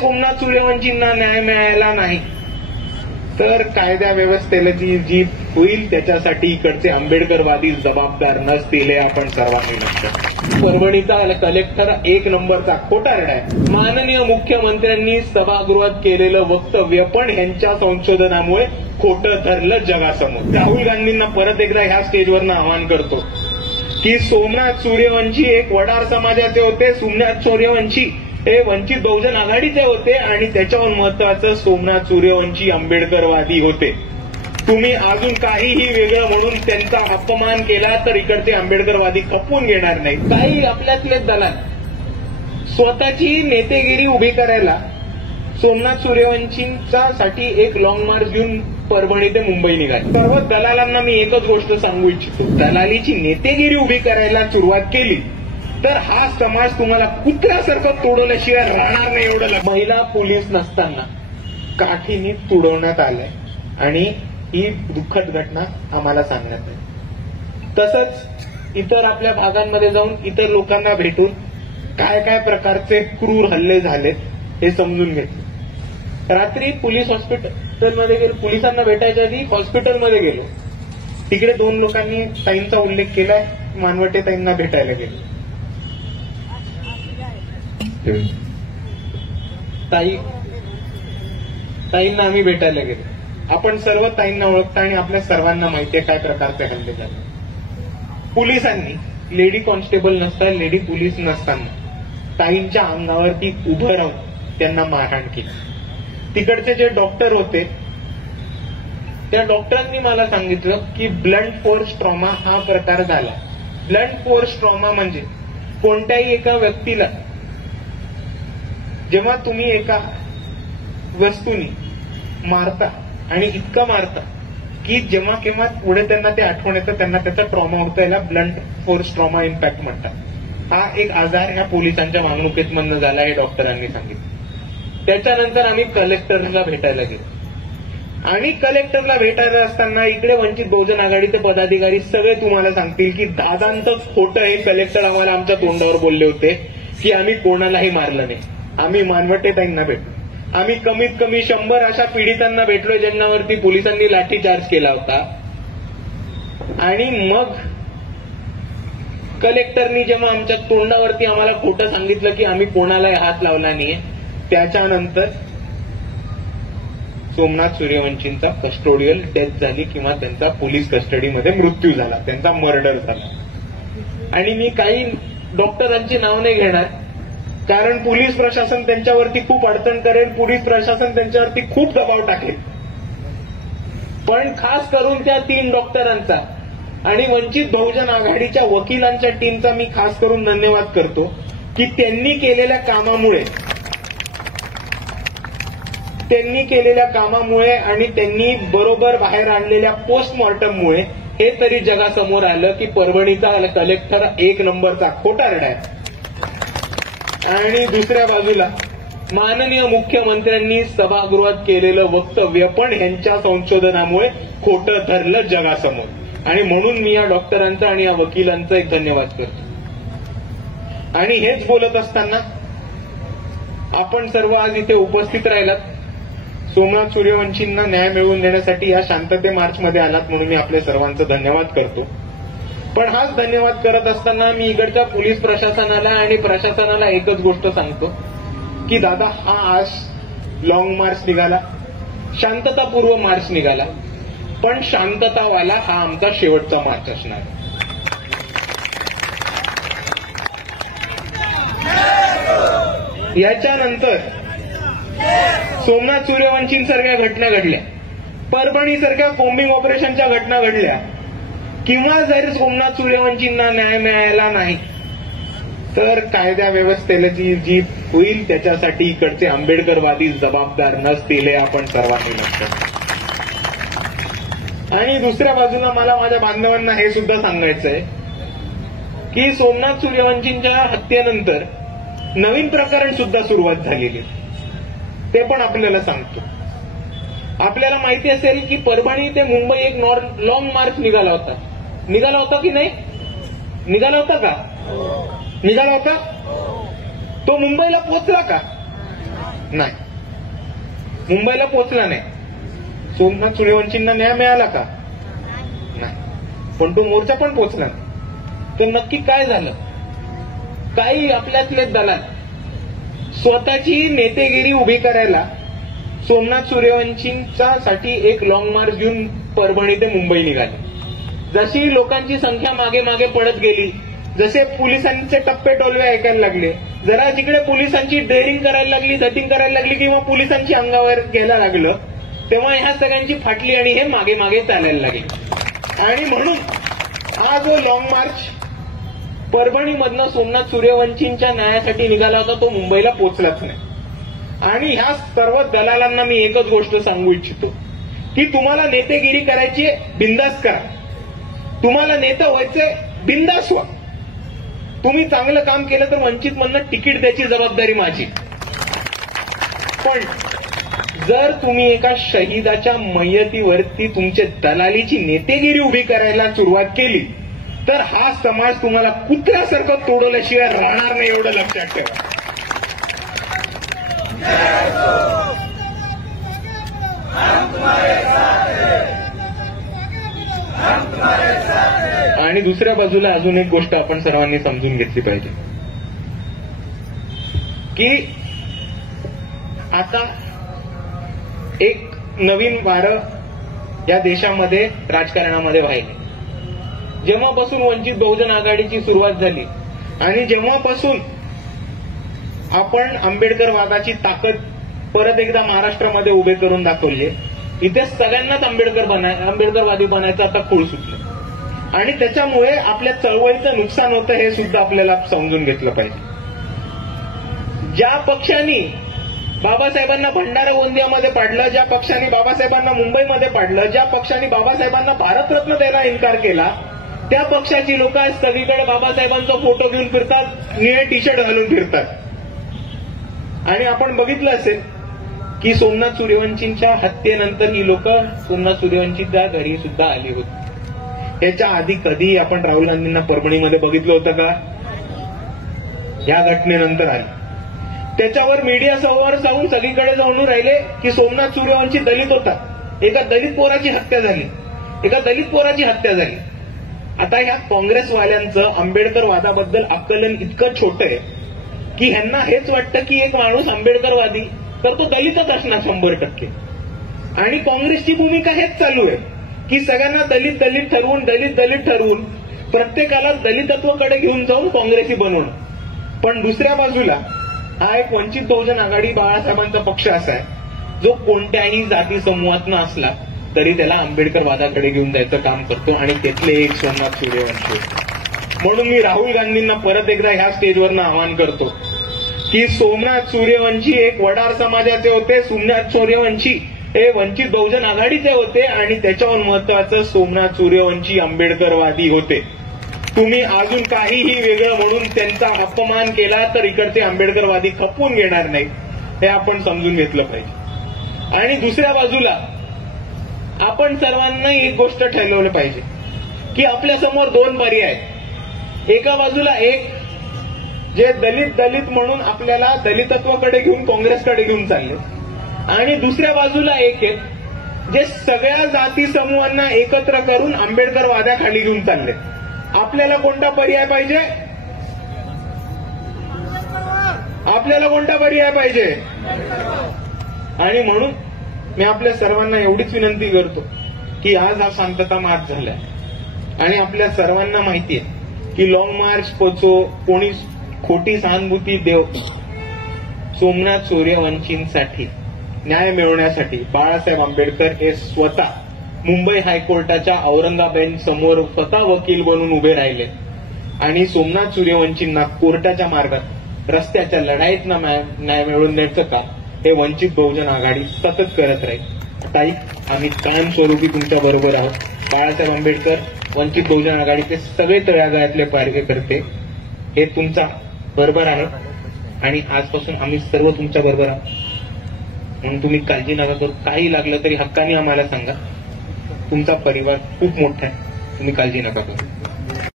सोमनाथ सूर्यवंशींना न्याय मिळाला नाही तर कायदा व्यवस्थेला जी होईल त्याच्यासाठी इकडचे आंबेडकरवादी जबाबदार नसतील हे आपण सर्वांनी लक्षात. परभणीचा कलेक्टर एक नंबरचा खोटारडा आहे. माननीय मुख्यमंत्र्यांनी सभागृहात केलेलं वक्तव्य पण यांच्या संशोधनामुळे खोटं ठरलं जगासमोर. राहुल गांधींना परत एकदा ह्या स्टेजवरनं आवाहन करतो की सोमनाथ सूर्यवंशी एक वडार समाजाचे होते. सोमनाथ सूर्यवंशी हे वंचित बहुजन आघाडीचे होते आणि त्याच्यावर महत्वाचं सोमनाथ सूर्यवंशी आंबेडकरवादी होते. तुम्ही अजून काहीही वेगळं म्हणून त्यांचा अपमान केला तर इकडचे आंबेडकरवादी खपवून घेणार नाही. काही आपल्यातले दलाल स्वतःची नेतेगिरी उभी करायला सोमनाथ सूर्यवंशींसाठी एक लॉंग मार्च घेऊन परभणी ते मुंबई निघाले. सर्व दलालांना मी एकच गोष्ट सांगू इच्छितो, दलालीची नेतेगिरी उभी करायला सुरुवात केली तर हा समाज तुम्हाला कुत्र्यासारखं तोडवल्याशिवाय राहणार नाही एवढं. महिला पोलीस नसताना काठीने तुडवण्यात आलंय आणि ही दुःखद घटना आम्हाला सांगण्यात आहे. तसंच इतर आपल्या भागांमध्ये जाऊन इतर लोकांना भेटून काय काय प्रकारचे क्रूर हल्ले झालेत हे समजून घेतले. रात्री पोलीस हॉस्पिटलमध्ये गेलो, पोलिसांना भेटायच्या आधी हॉस्पिटलमध्ये गेलो. तिकडे 2 लोकांनी ताईंचा उल्लेख केलाय, मानवटे ताईंना भेटायला गेलो. ताईंना आम्ही भेटायला गेलो. आपण सर्व ताईंना ओळखता आणि आपल्या सर्वांना माहिती आहे काय प्रकारचे हल्ले झाले. पोलिसांनी लेडी कॉन्स्टेबल नसताना, लेडी पोलीस नसताना ताईंच्या अंगावरती उभं राहून त्यांना मारहाण केली. तिकडचे जे डॉक्टर होते त्या डॉक्टरांनी मला सांगितलं की ब्लंट फोर्स ट्रॉमा हा प्रकार झाला. ब्लंट फोर्स ट्रॉमा म्हणजे कोणत्याही एका व्यक्तीला जेव्हा तुम्ही एका वस्तूनी मारता आणि इतकं मारता की जेव्हा केव्हा पुढे त्यांना ते आठवण येतं, त्यांना त्याचा ट्रॉमा होता, याला ब्लंट फोर्स ट्रॉमा इम्पॅक्ट म्हणतात. हा एक आजार ह्या पोलिसांच्या वागणुकीत मधनं झाला हे डॉक्टरांनी सांगितलं. त्याच्यानंतर आम्ही कलेक्टरला भेटायला गेलो आणि कलेक्टरला भेटायला असताना इकडे वंचित बहुजन आघाडीचे पदाधिकारी सगळे तुम्हाला सांगतील की दादांचं खोटं हे कलेक्टर आम्हाला आमच्या तोंडावर बोलले होते की आम्ही कोणालाही मारलं नाही. आम्ही मानवटे ताईंना भेटलो. आम्ही कमीत कमी 100 अशा पीडितांना भेटलोय ज्यांच्यावरती पोलिसांनी लाठीचार्ज केला होता. आणि मग कलेक्टरनी जेव्हा आमच्या तोंडावरती आम्हाला खोटं सांगितलं की आम्ही कोणालाही हात लावला नाहीये, त्याच्यानंतर सोमनाथ सूर्यवंशींचा कस्टोडियल डेथ झाली किंवा त्यांचा पोलीस कस्टडीमध्ये मृत्यू झाला, त्यांचा मर्डर झाला. आणि मी काही डॉक्टरांची नाव नाही घेणार कारण पोलीस प्रशासन त्यांच्यावरती खूप अडचण करेल, पोलीस प्रशासन त्यांच्यावरती खूप दबाव टाकेल. पण खास करून त्या 3 डॉक्टरांचा आणि वंचित बहुजन आघाडीच्या वकिलांच्या टीमचा मी खास करून धन्यवाद करतो की त्यांनी केलेल्या कामामुळे आणि त्यांनी बरोबर बाहेर आणलेल्या पोस्टमॉर्टममुळे हे तरी जगासमोर आलं की परभणीचा कलेक्टर एक नंबरचा खोटारडा आहे. आणि दुसऱ्या बाजूला माननीय मुख्यमंत्र्यांनी सभागृहात केलेलं वक्तव्य पण यांच्या संशोधनामुळे खोटं ठरलं जगासमोर. आणि म्हणून मी या डॉक्टरांचा आणि या वकिलांचा एक धन्यवाद करतो. आणि हेच बोलत असताना आपण सर्व आज इथे उपस्थित राहिलात, सोमनाथ सूर्यवंशींना न्याय मिळवून देण्यासाठी या शांतते मार्चमध्ये आलात म्हणून मी आपल्या सर्वांचा धन्यवाद करतो. पण हाच धन्यवाद करत असताना मी इकडच्या पोलीस प्रशासनाला आणि प्रशासनाला एकच गोष्ट सांगतो की दादा हा आज लॉंग मार्च निघाला, शांततापूर्व मार्च निघाला, पण शांततावाला हा आमचा शेवटचा मार्च असणार. याच्यानंतर सोमनाथ सूर्यवंशींसारख्या घटना घडल्या, परभणीसारख्या कोम्बिंग ऑपरेशनच्या घटना घडल्या किंवा जर सोमनाथ सूर्यवंशींना न्याय मिळाला नाही तर कायदा व्यवस्थेला जी होईल त्याच्यासाठी इकडचे आंबेडकरवादी जबाबदार नसतील हे आपण सर्वांनी लक्षात. आणि दुसऱ्या बाजूला मला माझ्या बांधवांना हे सुद्धा सांगायचं आहे की सोमनाथ सूर्यवंशींच्या हत्येनंतर नवीन प्रकरण सुद्धा सुरुवात झालेली, ते पण आपल्याला सांगतो. आपल्याला माहिती असेल की परभणी ते मुंबई एक लॉंग मार्च निघाला होता की नाही? निघाला होता का? निघाला होता. तो मुंबईला पोहोचला का? नाही, मुंबईला पोहोचला नाही. सोमनाथ सूर्यवंशींना न्याय मिळाला का? नाही. पण तो मोर्चा पण पोहोचला नाही. तो नक्की काय झालं? काही आपल्यातले दलाल स्वतःची नेतेगिरी उभी करायला सोमनाथ सूर्यवंशींच्या साठी एक लॉंग मार्च घेऊन परभणी ते मुंबई निघाले. जशी लोकांची संख्या मागे मागे पडत गेली, जसे पोलिसांचे टप्पे टोलवे ऐकायला लागले, जरा जिकडे पोलिसांची ड्रेलिंग करायला लागली, धटिंग करायला लागली किंवा पोलिसांची अंगावर घ्यायला लागलं, तेव्हा ह्या सगळ्यांची फाटली आणि हे मागे मागे चालायला लागले. आणि म्हणून हा जो लॉंग मार्च परभणीमधनं सोमनाथ सूर्यवंशींच्या न्यायासाठी निघाला होता, तो मुंबईला पोहोचलाच नाही. आणि ह्या सर्व दलालांना मी एकच गोष्ट सांगू इच्छितो की तुम्हाला नेतेगिरी करायची, बिंदास करा. तुम्हाला नेता व्हायचंय, बिंदास व्हा. तुम्ही चांगलं काम केलं तर वंचित मधनं तिकीट द्यायची जबाबदारी माझी. पण जर तुम्ही एका शहीदाच्या मयतीवरती तुमच्या दलालीची नेतेगिरी उभी करायला सुरुवात केली तर हा समाज तुम्हाला कुत्र्यासारखं तोडवल्याशिवाय राहणार नाही, एवढं लक्षात ठेवा. आणि दुसऱ्या बाजूला अजून एक गोष्ट आपण सर्वांनी समजून घेतली पाहिजे की आता एक नवीन वारं या देशामध्ये राजकारणामध्ये व्हायले. जेव्हापासून वंचित बहुजन आघाडीची सुरुवात झाली आणि जेव्हापासून आपण आंबेडकरवादाची ताकद परत एकदा महाराष्ट्रामध्ये उभे करून दाखवली, इथे सगळ्यांनाच आंबेडकरवादी बनायचं आता खूळ सुटलं. आणि त्याच्यामुळे आपल्या चळवळीचं नुकसान होतं हे सुद्धा आपल्याला समजून घेतलं पाहिजे. ज्या पक्षांनी बाबासाहेबांना भंडारा गोंदियामध्ये पाडलं, ज्या पक्षांनी बाबासाहेबांना मुंबईमध्ये पाडलं, ज्या पक्षांनी बाबासाहेबांना भारतरत्न द्यायला इन्कार केला, त्या पक्षाची लोक आज सगळीकडे बाबासाहेबांचा फोटो घेऊन फिरतात, निळे टी शर्ट घालून फिरतात. आणि आपण बघितलं असेल की सोमनाथ सूर्यवंशींच्या हत्येनंतर ही लोक सोमनाथ सूर्यवंशींच्या घरी सुद्धा आली होती. याच्या आधी कधी आपण राहुल गांधींना परभणीमध्ये बघितलं होतं का? या घटनेनंतर आली. त्याच्यावर मीडिया समोर जाऊन सगळीकडे जाऊन राहिले की सोमनाथ सूर्यवंशी दलित होता, एका दलित पोराची हत्या झाली, एका दलित पोराची हत्या झाली. आता ह्या काँग्रेसवाल्यांचं आंबेडकरवादाबद्दल आकलन इतकं छोटं आहे की ह्यांना हेच वाटतं की एक माणूस आंबेडकरवादी तर तो दलितच असणार 100%. आणि काँग्रेसची भूमिका हेच चालू आहे की सगळ्यांना दलित दलित ठरवून प्रत्येकाला दलितत्वाकडे घेऊन जाऊन काँग्रेसी बनवणं. पण दुसऱ्या बाजूला हा एक वंचित बहुजन आघाडी बाळासाहेबांचा पक्ष असा आहे जो कोणत्याही जाती समूहातनं असला तरी त्याला आंबेडकरवादाकडे घेऊन जायचं काम करतो. आणि त्यातले एक सोमनाथ सूर्यवंशी. म्हणून मी राहुल गांधींना परत एकदा ह्या स्टेजवरनं आवाहन करतो की सोमनाथ सूर्यवंशी एक वडार समाजाचे होते, सोमनाथ सूर्यवंशी हे वंचित बहुजन आघाडीचे होते आणि त्याच्यावर महत्वाचं सोमनाथ सूर्यवंशी आंबेडकरवादी होते. तुम्ही अजून काहीही वेगळं म्हणून त्यांचा अपमान केला तर इकडचे आंबेडकरवादी खपवून घेणार नाही, हे आपण समजून घेतलं पाहिजे. आणि दुसऱ्या बाजूला आपण सर्वांना एक गोष्ट ठरवलं पाहिजे की आपल्या समोर दोन पर्याय आहेत. एका बाजूला एक जे दलित म्हणून आपल्याला दलितत्वाकडे घेऊन काँग्रेसकडे घेऊन चालले, आणि दुसऱ्या बाजूला एक आहे जे सगळ्या जाती समूहांना एकत्र करून आंबेडकरवादाखाली घेऊन चालले. आपल्याला कोणता पर्याय पाहिजे? आपल्याला कोणता पर्याय पाहिजे? आणि म्हणून मी आपल्या सर्वांना एवढीच विनंती करतो की आज हा शांतता मार्च झालाय आणि आपल्या सर्वांना माहिती आहे की लॉंग मार्च पोचो कोणी खोटी सहानुभूती देव. सोमनाथ सूर्यवंशींसाठी न्याय मिळवण्यासाठी बाळासाहेब आंबेडकर हे स्वतः मुंबई हायकोर्टाच्या औरंगाबाद समोर स्वतः वकील बनून उभे राहिले आणि सोमनाथ सूर्यवंशींना कोर्टाच्या मार्गात रस्त्याच्या लढाईतनं न्याय मिळवून द्यायचं काम हे वंचित बहुजन आघाडी सतत करत राहील. ताई, आम्ही कायमस्वरूपी तुमच्या बरोबर आहोत. बाळासाहेब आंबेडकर, वंचित बहुजन आघाडीचे सगळे तळागाळातले कार्यकर्ते हे तुमच्या बरोबर आहेत आणि आजपासून आम्ही सर्व तुमच्या बरोबर आहोत. म्हणून तुम्ही काळजी नका करू. काही लागलं तरी हक्काने आम्हाला सांगा. तुमचा परिवार खूप मोठा आहे, तुम्ही काळजी नका करू.